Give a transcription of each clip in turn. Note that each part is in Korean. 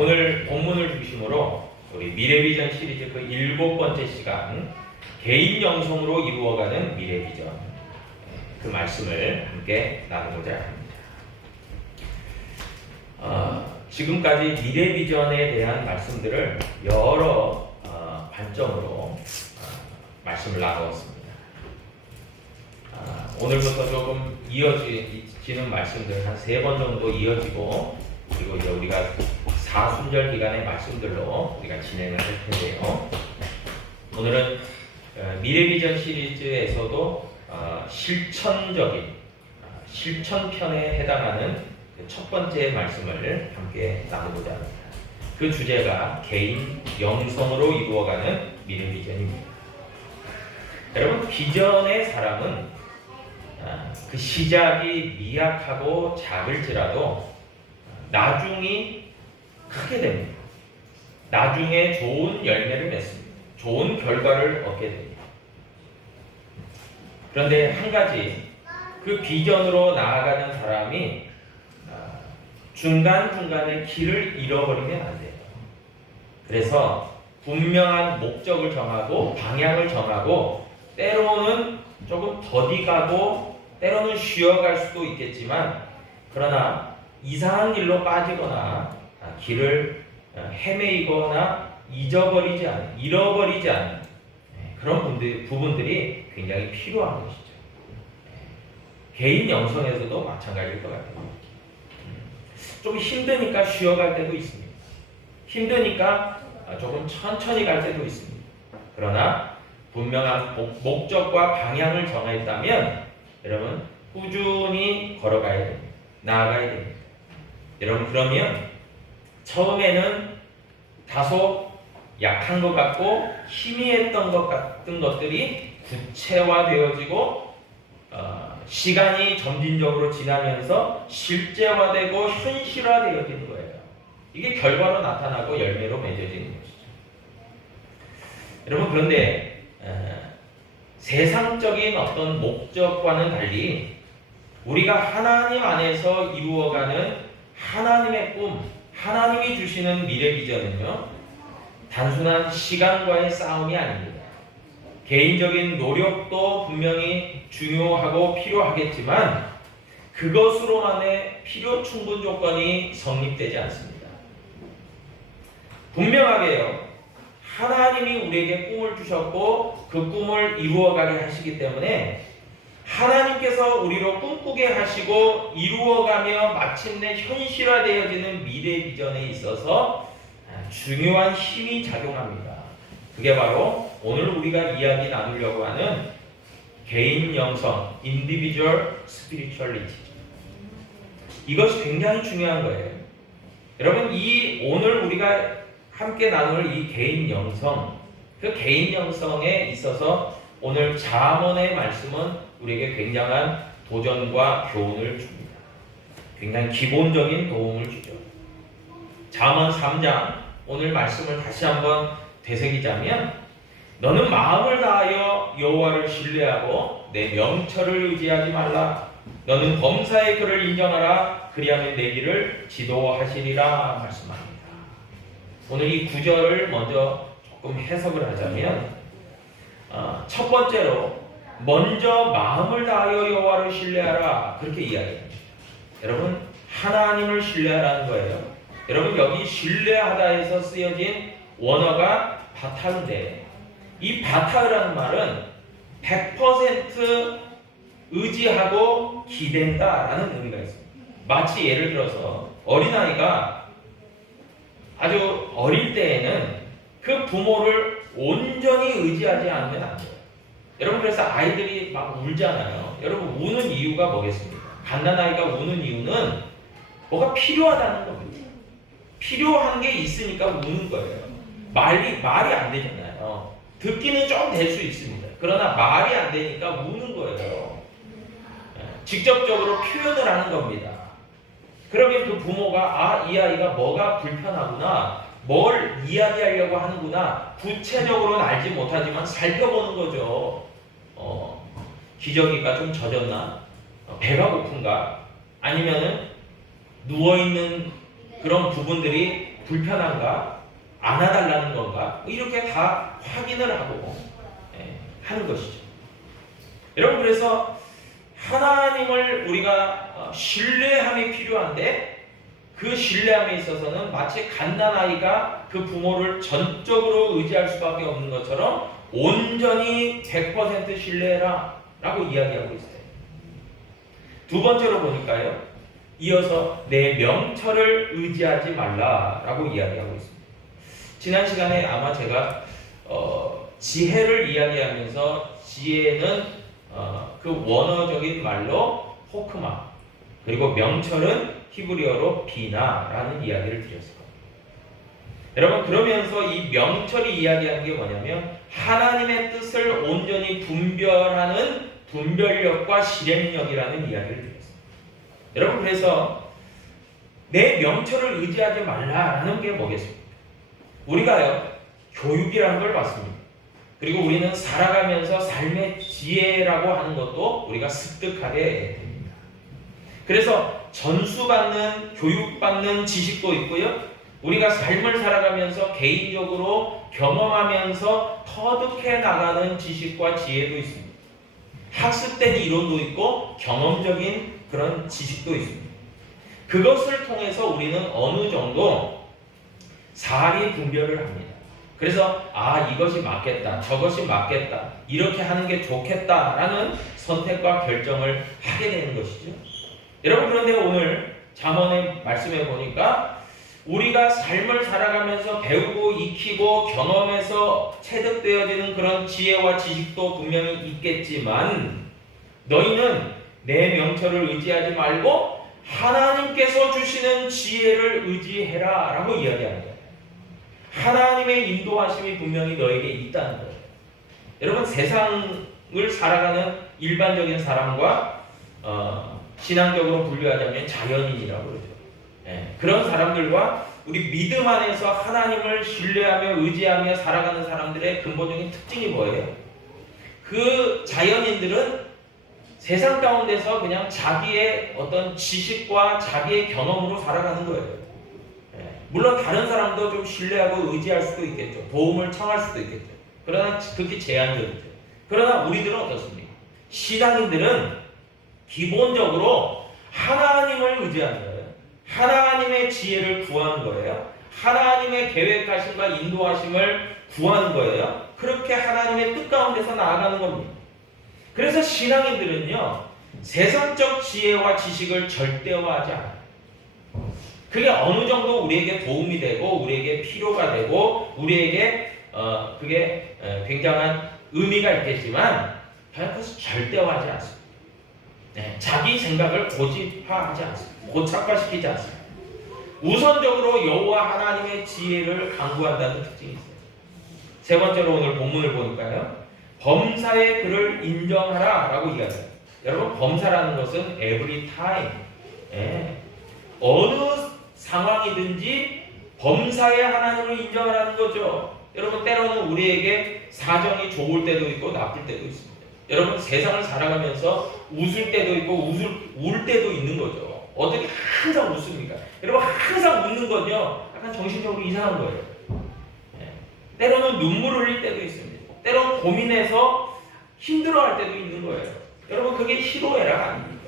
오늘 본문을 중심으로 우리 미래비전 시리즈 그 7번째 시간 개인 영성으로 이루어가는 미래비전 그 말씀을 함께 나누고자 합니다. 지금까지 미래비전에 대한 말씀들을 여러 관점으로 말씀을 나누었습니다. 오늘부터 조금 이어지는 말씀들 한 3번 정도 이어지고, 그리고 이제 우리가 사순절 기간의 말씀들로 우리가 진행을 할 텐데요. 오늘은 미래비전 시리즈에서도 실천적인 실천편에 해당하는 첫 번째 말씀을 함께 나누고자 합니다. 그 주제가 개인 영성으로 이루어가는 미래비전입니다. 여러분, 비전의 사람은 그 시작이 미약하고 작을지라도 나중이 크게 됩니다. 나중에 좋은 열매를 맺습니다. 좋은 결과를 얻게 됩니다. 그런데 한 가지, 그 비전으로 나아가는 사람이 중간중간에 길을 잃어버리면 안 돼요. 그래서 분명한 목적을 정하고 방향을 정하고, 때로는 조금 더디 가고 때로는 쉬어갈 수도 있겠지만, 그러나 이상한 길로 빠지거나 길을 헤매이거나 잃어버리지 않는 그런 부분들이 굉장히 필요한 것이죠. 개인 영성에서도 마찬가지일 것 같아요. 좀 힘드니까 쉬어갈 때도 있습니다. 힘드니까 조금 천천히 갈 때도 있습니다. 그러나 분명한 목적과 방향을 정했다면 여러분 꾸준히 걸어가야 됩니다. 나아가야 됩니다. 여러분, 그러면 처음에는 다소 약한 것 같고 희미했던 것 같은 것들이 구체화되어지고 시간이 점진적으로 지나면서 실제화되고 현실화되어지는 거예요. 이게 결과로 나타나고 열매로 맺어지는 것이죠. 여러분, 그런데 세상적인 어떤 목적과는 달리 우리가 하나님 안에서 이루어가는 하나님의 꿈, 하나님이 주시는 미래 비전은요, 단순한 시간과의 싸움이 아닙니다. 개인적인 노력도 분명히 중요하고 필요하겠지만 그것으로만의 필요 충분 조건이 성립되지 않습니다. 분명하게요, 하나님이 우리에게 꿈을 주셨고 그 꿈을 이루어가게 하시기 때문에 하나님께서 우리로 꿈꾸게 하시고 이루어가며 마침내 현실화되어지는 미래 비전에 있어서 중요한 힘이 작용합니다. 그게 바로 오늘 우리가 이야기 나누려고 하는 개인 영성, individual spirituality. 이것이 굉장히 중요한 거예요. 여러분, 이 오늘 우리가 함께 나눌 이 개인 영성, 그 개인 영성에 있어서 오늘 잠언의 말씀은 우리에게 굉장한 도전과 교훈을 줍니다. 굉장히 기본적인 도움을 주죠. 잠언 3장 오늘 말씀을 다시 한번 되새기자면, 너는 마음을 다하여 여호와를 신뢰하고 내 명철을 의지하지 말라. 너는 범사의 그를 인정하라. 그리하면 내 길을 지도하시리라 말씀합니다. 오늘 이 구절을 먼저 조금 해석을 하자면, 첫 번째로 먼저 마음을 다하여 여호와를 신뢰하라, 그렇게 이야기합니다. 여러분, 하나님을 신뢰하라는 거예요. 여러분, 여기 신뢰하다에서 쓰여진 원어가 바타인데, 이 바타라는 말은 100% 의지하고 기댄다라는 의미가 있습니다. 마치 예를 들어서 어린아이가 아주 어릴 때에는 그 부모를 온전히 의지하지 않으면 안 돼요. 여러분, 그래서 아이들이 막 울잖아요. 여러분, 우는 이유가 뭐겠습니까? 갓난아이가 우는 이유는 뭐가 필요하다는 겁니다. 필요한 게 있으니까 우는 거예요. 말이 안 되잖아요. 듣기는 좀 될 수 있습니다. 그러나 말이 안 되니까 우는 거예요. 직접적으로 표현을 하는 겁니다. 그러면 그 부모가 이 아이가 뭐가 불편하구나, 뭘 이야기하려고 하는구나, 구체적으로는 알지 못하지만 살펴보는 거죠. 기저귀가 좀 젖었나? 배가 고픈가? 아니면은 누워있는 그런 부분들이 불편한가? 안아달라는 건가? 이렇게 다 확인을 하고 하는 것이죠. 여러분, 그래서 하나님을 우리가 신뢰함이 필요한데, 그 신뢰함에 있어서는 마치 갓난아이가 그 부모를 전적으로 의지할 수밖에 없는 것처럼 온전히 100% 신뢰해라 라고 이야기하고 있어요. 두 번째로 보니까요, 이어서 내 명철을 의지하지 말라라고 이야기하고 있습니다. 지난 시간에 아마 제가 지혜를 이야기하면서, 지혜는 그 원어적인 말로 호크마, 그리고 명철은 히브리어로 비나라는 이야기를 드렸을 겁니다. 여러분, 그러면서 이 명철이 이야기하는 게 뭐냐면 하나님의 뜻을 온전히 분별하는 분별력과 실행력이라는 이야기를 드렸습니다. 여러분, 그래서 내 명철을 의지하지 말라라는 게 뭐겠습니까? 우리가요, 교육이라는 걸 받습니다. 그리고 우리는 살아가면서 삶의 지혜라고 하는 것도 우리가 습득하게 됩니다. 그래서 전수받는, 교육받는 지식도 있고요, 우리가 삶을 살아가면서 개인적으로 경험하면서 터득해 나가는 지식과 지혜도 있습니다. 학습된 이론도 있고 경험적인 그런 지식도 있습니다. 그것을 통해서 우리는 어느 정도 사리 분별을 합니다. 그래서 이것이 맞겠다, 저것이 맞겠다, 이렇게 하는 게 좋겠다라는 선택과 결정을 하게 되는 것이죠. 여러분, 그런데 오늘 잠언의 말씀에 보니까 우리가 삶을 살아가면서 배우고 익히고 경험해서 체득되어지는 그런 지혜와 지식도 분명히 있겠지만, 너희는 내 명철을 의지하지 말고 하나님께서 주시는 지혜를 의지해라 라고 이야기하는 거예요. 하나님의 인도하심이 분명히 너에게 있다는 거예요. 여러분, 세상을 살아가는 일반적인 사람과 신앙적으로 분류하자면 자연인이라고 그러죠. 그런 사람들과 우리 믿음 안에서 하나님을 신뢰하며 의지하며 살아가는 사람들의 근본적인 특징이 뭐예요? 그 자연인들은 세상 가운데서 그냥 자기의 어떤 지식과 자기의 경험으로 살아가는 거예요. 물론 다른 사람도 좀 신뢰하고 의지할 수도 있겠죠. 도움을 청할 수도 있겠죠. 그러나 극히 제한적이죠. 그러나 우리들은 어떻습니까? 신앙인들은 기본적으로 하나님을 의지하는 거예요. 하나님의 지혜를 구하는 거예요. 하나님의 계획하심과 인도하심을 구하는 거예요. 그렇게 하나님의 뜻 가운데서 나아가는 겁니다. 그래서 신앙인들은요, 세상적 지혜와 지식을 절대화하지 않아요. 그게 어느 정도 우리에게 도움이 되고 우리에게 필요가 되고 우리에게 그게 굉장한 의미가 있겠지만, 그것을 절대화하지 않습니다. 자기 생각을 고집화하지 않습니다. 고착화시키지 않습니다. 우선적으로 여호와 하나님의 지혜를 강구한다는 특징이 있어요. 세 번째로 오늘 본문을 보니까요, 범사의 그를 인정하라 라고 이야기해요. 여러분, 범사라는 것은 every time, 어느 상황이든지 범사의 하나님을 인정하라는 거죠. 여러분, 때로는 우리에게 사정이 좋을 때도 있고 나쁠 때도 있습니다. 여러분, 세상을 살아가면서 웃을 때도 있고 울 때도 있는 거죠. 어떻게 항상 웃습니까? 여러분, 항상 웃는 건요, 약간 정신적으로 이상한 거예요. 때로는 눈물 흘릴 때도 있습니다. 때로는 고민해서 힘들어할 때도 있는 거예요. 여러분, 그게 희로애락 아닙니까?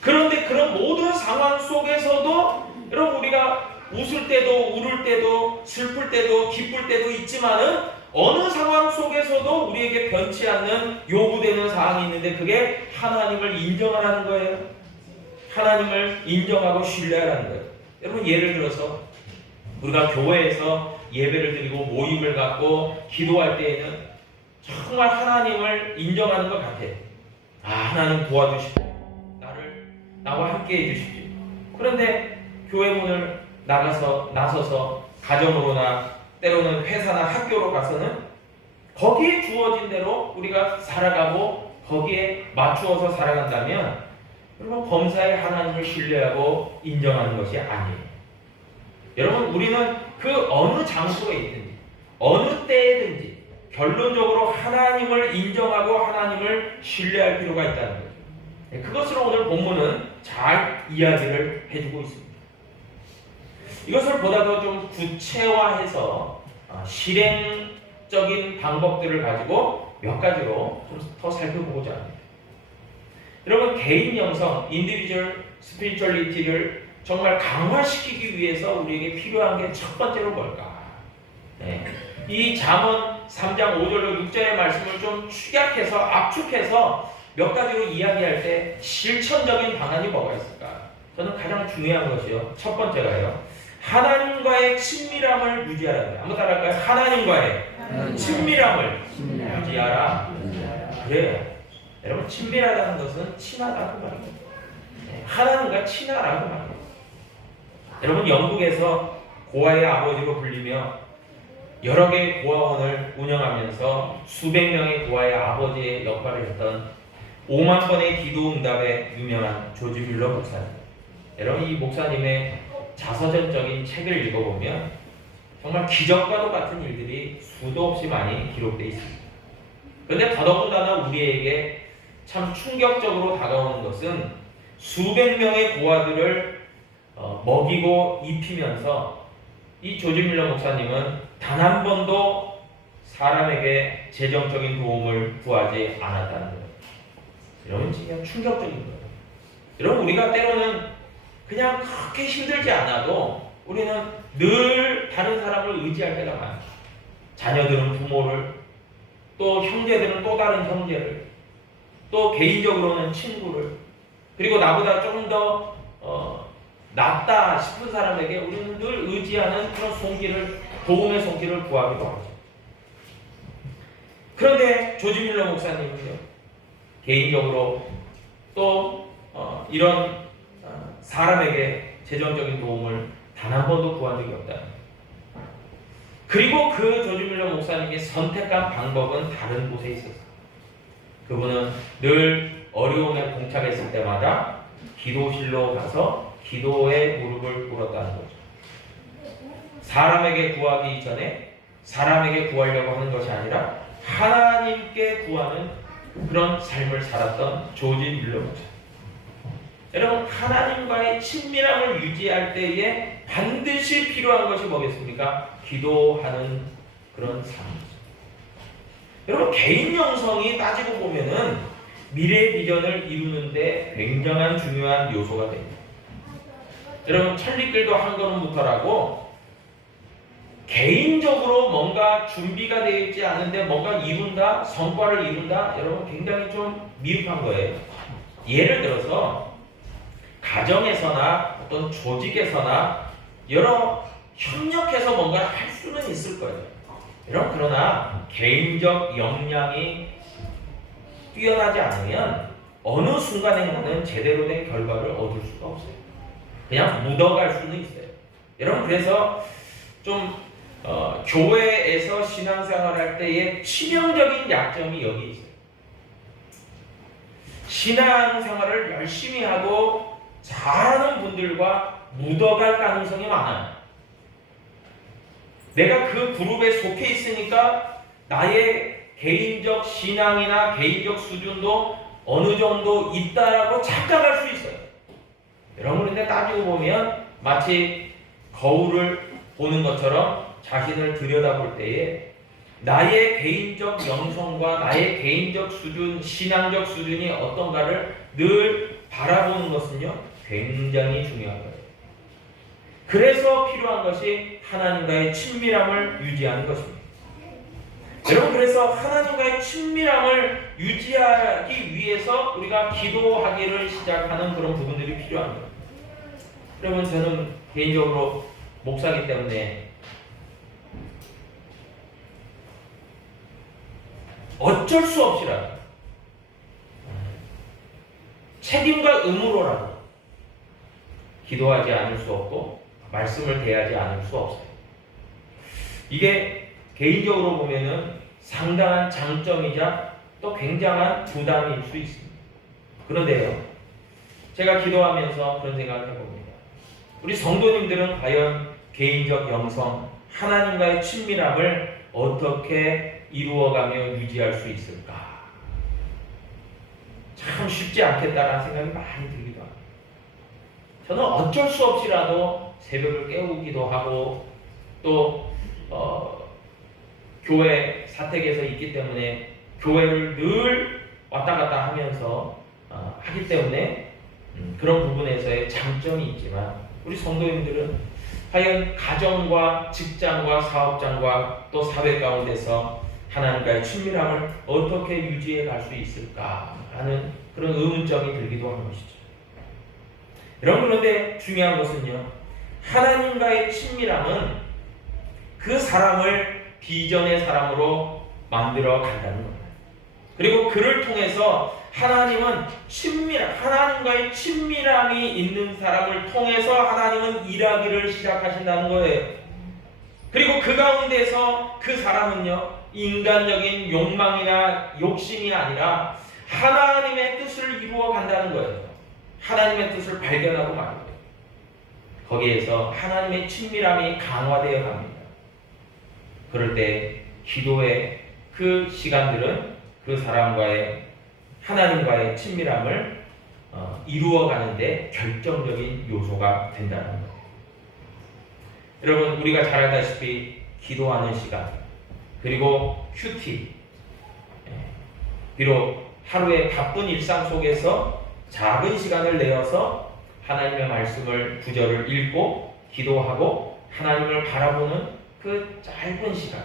그런데 그런 모든 상황 속에서도 여러분, 우리가 웃을 때도 울을 때도 슬플 때도 기쁠 때도 있지만은, 어느 상황 속에서도 우리에게 변치 않는 요구되는 사항이 있는데, 그게 하나님을 인정하라는 거예요. 하나님을 인정하고 신뢰하라는 거예요. 여러분, 예를 들어서 우리가 교회에서 예배를 드리고 모임을 갖고 기도할 때에는 정말 하나님을 인정하는 것 같아요. 하나님 도와주십시오. 나와 함께 해주십시오. 그런데 교회 문을 나서서 가정으로나 때로는 회사나 학교로 가서는 거기에 주어진 대로 우리가 살아가고 거기에 맞추어서 살아간다면, 여러분, 범사의 하나님을 신뢰하고 인정하는 것이 아니에요. 여러분, 우리는 그 어느 장소에 있든지 어느 때에든지 결론적으로 하나님을 인정하고 하나님을 신뢰할 필요가 있다는 거죠. 그것으로 오늘 본문은 잘 이야기를 해주고 있습니다. 이것을 보다 더 좀 구체화해서 실행적인 방법들을 가지고 몇 가지로 좀 더 살펴보고자 합니다. 여러분, 개인 영성, 인디비주얼 스피리추얼리티를 정말 강화시키기 위해서 우리에게 필요한 게 첫 번째로 뭘까? 네. 이 잠언 3장 5절로 6절의 말씀을 좀 축약해서 압축해서 몇 가지로 이야기할 때 실천적인 방안이 뭐가 있을까? 저는 가장 중요한 것이요. 첫 번째가요. 하나님과의 친밀함을 유지하라. 한번 따라할까요? 하나님과의 친밀함을 유지하라. 그래요. 여러분, 친밀하다는 것은 친하다는 말입니다. 하나님과 친하라는 말입니다. 여러분, 영국에서 고아의 아버지로 불리며 여러 개의 고아원을 운영하면서 수백 명의 고아의 아버지의 역할을 했던 5만 번의 기도 응답에 유명한 조지 뮬러 목사님. 여러분, 이 목사님의 자서전적인 책을 읽어보면 정말 기적과도 같은 일들이 수도 없이 많이 기록되어 있습니다. 그런데 더더군다나 우리에게 참 충격적으로 다가오는 것은 수백 명의 고아들을 먹이고 입히면서 이 조지 뮬러 목사님은 단 한 번도 사람에게 재정적인 도움을 구하지 않았다는 거예요. 여러분, 진짜 충격적인 거예요. 여러분, 우리가 때로는 그냥 그렇게 힘들지 않아도 우리는 늘 다른 사람을 의지할 때가 많아요. 자녀들은 부모를, 또 형제들은 또 다른 형제를, 또 개인적으로는 친구를, 그리고 나보다 조금 더 낫다 싶은 사람에게 우리는 늘 의지하는 그런 도움의 손길을 구하기도 하죠. 그런데 조지 뮬러 목사님은요, 개인적으로 또 이런 사람에게 재정적인 도움을 단 한 번도 구한 적이 없다. 그리고 그 조지 뮬러 목사님이 선택한 방법은 다른 곳에 있었어요. 그분은 늘 어려움에 봉착했을 때마다 기도실로 가서 기도에 무릎을 꿇었다는 거죠. 사람에게 구하기 전에 사람에게 구하려고 하는 것이 아니라 하나님께 구하는 그런 삶을 살았던 조지 뮬러 목사. 여러분, 하나님과의 친밀함을 유지할 때에 반드시 필요한 것이 뭐겠습니까? 기도하는 그런 삶이죠. 여러분, 개인 영성이 따지고 보면은 미래 비전을 이루는데 굉장한 중요한 요소가 됩니다. 여러분, 천리길도 한 걸음부터라고 개인적으로 뭔가 준비가 되어 있지 않은데 뭔가 이룬다, 성과를 이룬다, 여러분 굉장히 좀 미흡한 거예요. 예를 들어서 가정에서나 어떤 조직에서나 여러 협력해서 뭔가 할 수는 있을 거예요. 여러분, 그러나 개인적 역량이 뛰어나지 않으면 어느 순간에는 제대로 된 결과를 얻을 수가 없어요. 그냥 묻어갈 수는 있어요. 여러분, 그래서 좀 교회에서 신앙생활 할 때의 치명적인 약점이 여기 있어요. 신앙생활을 열심히 하고 잘하는 분들과 묻어갈 가능성이 많아요. 내가 그 그룹에 속해 있으니까 나의 개인적 신앙이나 개인적 수준도 어느 정도 있다라고 착각할 수 있어요. 여러분, 근데 따지고 보면 마치 거울을 보는 것처럼 자신을 들여다볼 때에 나의 개인적 영성과 나의 개인적 수준, 신앙적 수준이 어떤가를 늘 바라보는 것은요, 굉장히 중요한 거예요. 그래서 필요한 것이 하나님과의 친밀함을 유지하는 것입니다. 여러분, 그래서 하나님과의 친밀함을 유지하기 위해서 우리가 기도하기를 시작하는 그런 부분들이 필요한 거예요. 여러분, 저는 개인적으로 목사이기 때문에 어쩔 수 없이라도 책임과 의무로라도 기도하지 않을 수 없고 말씀을 대하지 않을 수 없어요. 이게 개인적으로 보면은 상당한 장점이자 또 굉장한 부담일 수 있습니다. 그런데요, 제가 기도하면서 그런 생각을 해봅니다. 우리 성도님들은 과연 개인적 영성, 하나님과의 친밀함을 어떻게 이루어가며 유지할 수 있을까? 참 쉽지 않겠다라는 생각이 많이 들기도 합니다. 저는 어쩔 수 없이라도 새벽을 깨우기도 하고 또 교회 사택에서 있기 때문에 교회를 늘 왔다 갔다 하면서 하기 때문에 그런 부분에서의 장점이 있지만 우리 성도님들은 과연 가정과 직장과 사업장과 또 사회 가운데서 하나님과의 친밀함을 어떻게 유지해 갈 수 있을까 하는 그런 의문점이 들기도 한 것이죠. 여러분, 그런데 중요한 것은요, 하나님과의 친밀함은 그 사람을 비전의 사람으로 만들어 간다는 겁니다. 그리고 그를 통해서 하나님과의 친밀함이 있는 사람을 통해서 하나님은 일하기를 시작하신다는 거예요. 그리고 그 가운데서 그 사람은요, 인간적인 욕망이나 욕심이 아니라 하나님의 뜻을 이루어 간다는 거예요. 하나님의 뜻을 발견하고 마는 거예요. 거기에서 하나님의 친밀함이 강화되어 갑니다. 그럴 때 기도의 그 시간들은 그 사람과의 하나님과의 친밀함을 이루어 가는데 결정적인 요소가 된다는 거예요. 여러분, 우리가 잘 알다시피 기도하는 시간, 그리고 큐티, 비록 하루의 바쁜 일상 속에서 작은 시간을 내어서 하나님의 말씀을 구절을 읽고 기도하고 하나님을 바라보는 그 짧은 시간,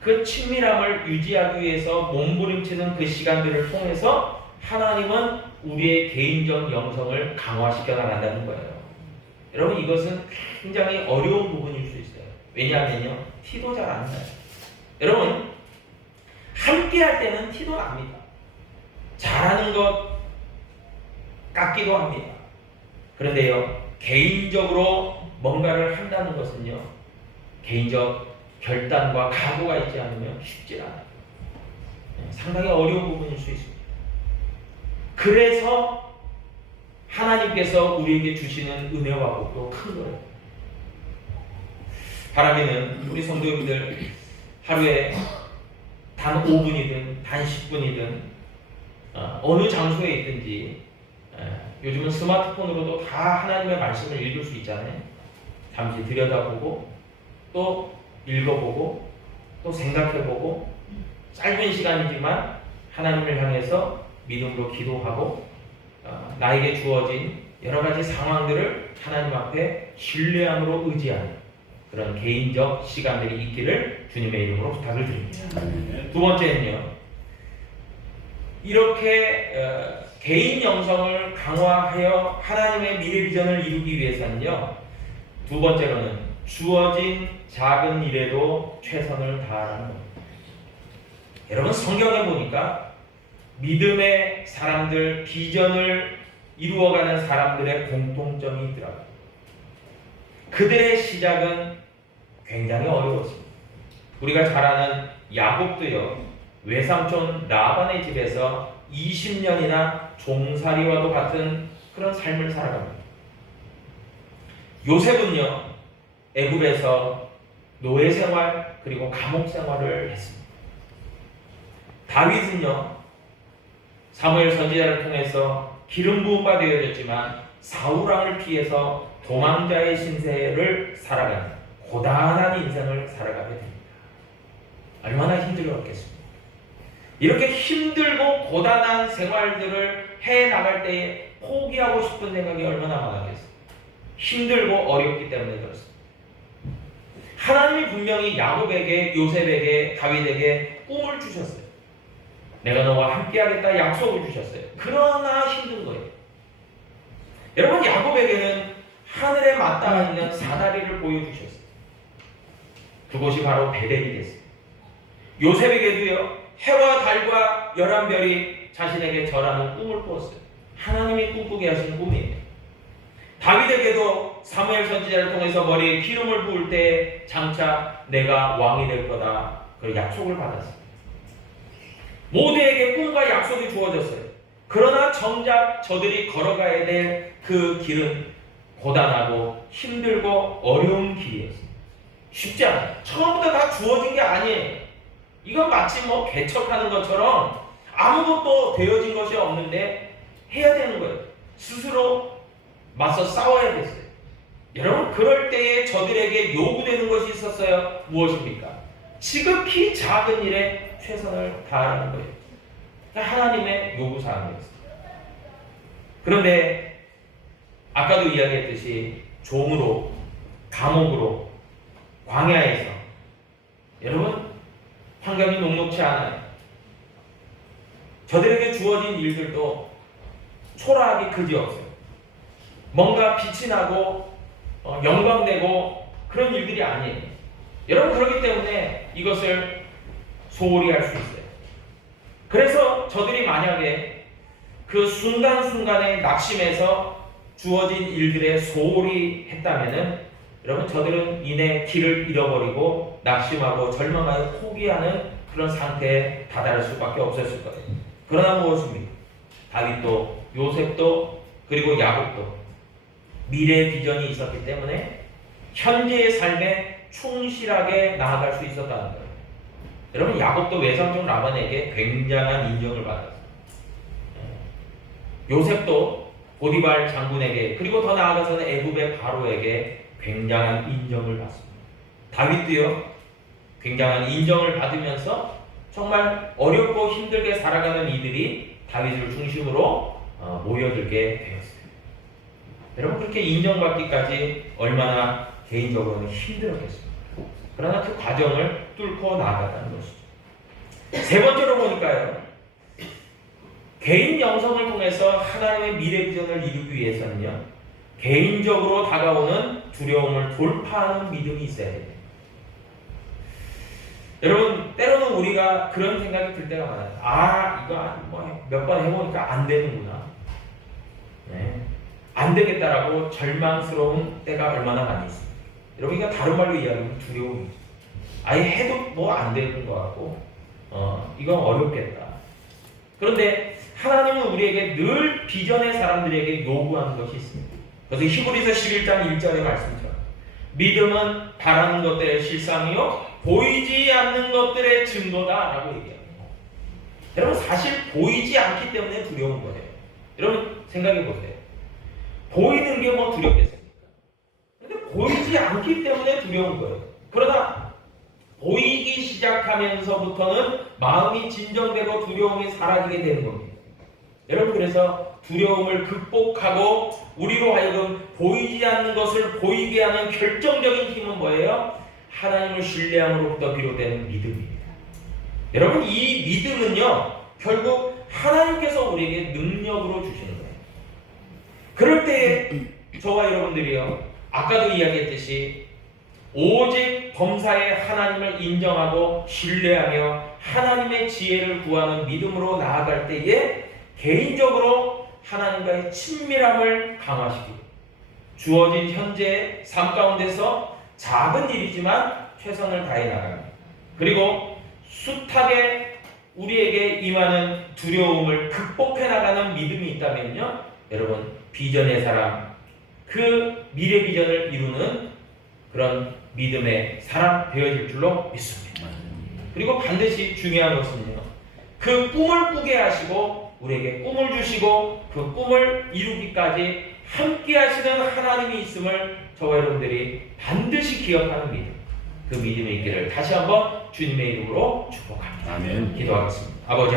그 친밀함을 유지하기 위해서 몸부림치는 그 시간들을 통해서 하나님은 우리의 개인적 영성을 강화시켜 나간다는 거예요. 여러분, 이것은 굉장히 어려운 부분일 수 있어요. 왜냐하면요, 티도 잘 안 나요. 여러분, 함께 할 때는 티도 납니다. 잘하는 것 같기도 합니다. 그런데요, 개인적으로 뭔가를 한다는 것은요, 개인적 결단과 각오가 있지 않으면 쉽지 않아요. 상당히 어려운 부분일 수 있습니다. 그래서 하나님께서 우리에게 주시는 은혜와 복도 큰 거예요. 바라기는 우리 성도님들 하루에 단 5분이든 단 10분이든 어느 장소에 있든지 요즘은 스마트폰으로도 다 하나님의 말씀을 읽을 수 있잖아요. 잠시 들여다보고 또 읽어보고 또 생각해보고 짧은 시간이지만 하나님을 향해서 믿음으로 기도하고 나에게 주어진 여러 가지 상황들을 하나님 앞에 신뢰함으로 의지하는 그런 개인적 시간들이 있기를 주님의 이름으로 부탁을 드립니다. 두 번째는요, 이렇게 개인 영성을 강화하여 하나님의 미래 비전을 이루기 위해서는요, 두 번째로는 주어진 작은 일에도 최선을 다하는 겁니다. 여러분, 성경에 보니까 믿음의 사람들, 비전을 이루어가는 사람들의 공통점이 있더라고요. 그들의 시작은 굉장히 어려웠습니다. 우리가 잘 아는 야곱도요, 외삼촌 라반의 집에서 20년이나 종살이와도 같은 그런 삶을 살아갑니다. 요셉은요, 애굽에서 노예 생활 그리고 감옥 생활을 했습니다. 다윗은요, 사무엘 선지자를 통해서 기름 부음바 되어졌지만 사울 왕을 피해서 도망자의 신세를 살아가는 고단한 인생을 살아가게 됩니다. 얼마나 힘들었겠습니까? 이렇게 힘들고 고단한 생활들을 해나갈 때에 포기하고 싶은 생각이 얼마나 많았겠어요. 힘들고 어렵기 때문에 그렇습니다. 하나님이 분명히 야곱에게, 요셉에게, 다윗에게 꿈을 주셨어요. 내가 너와 함께하겠다 약속을 주셨어요. 그러나 힘든 거예요. 여러분, 야곱에게는 하늘에 맞닿아 있는 사다리를 보여주셨어요. 그곳이 바로 베델이 됐어요. 요셉에게도요, 해와 달과 11별이 자신에게 절하는 꿈을 꾸었어요. 하나님이 꿈꾸게 하신 꿈이에요. 다윗에게도 사무엘 선지자를 통해서 머리에 기름을 부을 때 장차 내가 왕이 될 거다, 그 약속을 받았어요. 모두에게 꿈과 약속이 주어졌어요. 그러나 정작 저들이 걸어가야 될 그 길은 고단하고 힘들고 어려운 길이었어요. 쉽지 않아요. 처음부터 다 주어진 게 아니에요. 이건 마치 개척하는 것처럼 아무것도 되어진 것이 없는데 해야 되는 거예요. 스스로 맞서 싸워야겠어요. 여러분, 그럴 때에 저들에게 요구되는 것이 있었어요. 무엇입니까? 지극히 작은 일에 최선을 다하는 거예요. 하나님의 요구사항이었어요. 그런데 아까도 이야기했듯이 종으로, 감옥으로, 광야에서 여러분, 환경이 녹록지 않아요. 저들에게 주어진 일들도 초라하기 그지없어요. 뭔가 빛이 나고 영광되고 그런 일들이 아니에요. 여러분, 그렇기 때문에 이것을 소홀히 할 수 있어요. 그래서 저들이 만약에 그 순간순간의 낙심에서 주어진 일들에 소홀히 했다면은 여러분, 저들은 이내 길을 잃어버리고 낙심하고 절망하여 포기하는 그런 상태에 다다를 수밖에 없었을 거예요. 그러나 무엇입니까? 다윗도, 요셉도, 그리고 야곱도 미래의 비전이 있었기 때문에 현재의 삶에 충실하게 나아갈 수 있었다는 거예요. 여러분, 야곱도 외삼촌 라반에게 굉장한 인정을 받았어요. 요셉도 보디발 장군에게, 그리고 더 나아가서는 애굽의 바로에게 굉장한 인정을 받습니다. 다윗도요, 굉장한 인정을 받으면서 정말 어렵고 힘들게 살아가는 이들이 다윗을 중심으로 모여들게 되었어요. 여러분, 그렇게 인정받기까지 얼마나 개인적으로는 힘들었겠습니까? 그러나 그 과정을 뚫고 나아갔다는 것이죠. 세 번째로 보니까요, 개인 영성을 통해서 하나님의 미래 비전을 이루기 위해서는요, 개인적으로 다가오는 두려움을 돌파하는 믿음이 있어야 돼요. 여러분, 때로는 우리가 그런 생각이 들 때가 많아요. 이거 몇 번 해보니까 안 되는구나. 네. 안 되겠다라고 절망스러운 때가 얼마나 많이 있습니다. 여러분, 이거 다른 말로 이야기하면 두려움이죠. 아예 해도 뭐 안 되는 것 같고, 이건 어렵겠다. 그런데 하나님은 우리에게 늘 비전의 사람들에게 요구하는 것이 있습니다. 그래서 히브리서 11장 1절의 말씀처럼 믿음은 바라는 것들의 실상이요 보이지 않는 것들의 증거다라고 얘기합니다. 여러분, 사실 보이지 않기 때문에 두려운 거예요. 여러분, 생각해 보세요. 보이는 게 뭐 두렵겠습니까? 근데 보이지 않기 때문에 두려운 거예요. 그러나 보이기 시작하면서부터는 마음이 진정되고 두려움이 사라지게 되는 겁니다. 여러분, 그래서 두려움을 극복하고 우리로 하여금 보이지 않는 것을 보이게 하는 결정적인 힘은 뭐예요? 하나님을 신뢰함으로부터 비롯되는 믿음입니다. 여러분, 이 믿음은요, 결국 하나님께서 우리에게 능력으로 주시는 거예요. 그럴 때 저와 여러분들이요, 아까도 이야기했듯이 오직 범사의 하나님을 인정하고 신뢰하며 하나님의 지혜를 구하는 믿음으로 나아갈 때에 개인적으로 하나님과의 친밀함을 강화시키고 주어진 현재의 삶 가운데서 작은 일이지만 최선을 다해 나갑니다. 그리고 숱하게 우리에게 임하는 두려움을 극복해 나가는 믿음이 있다면요, 여러분, 비전의 사람, 그 미래 비전을 이루는 그런 믿음의 사람 되어질 줄로 믿습니다. 그리고 반드시 중요한 것은요, 그 꿈을 꾸게 하시고 우리에게 꿈을 주시고 그 꿈을 이루기까지 함께 하시는 하나님이 있음을 저와 여러분들이 반드시 기억하는 믿음, 그 믿음이 있기를 다시 한번 주님의 이름으로 축복합니다. 아멘. 기도하겠습니다. 아버지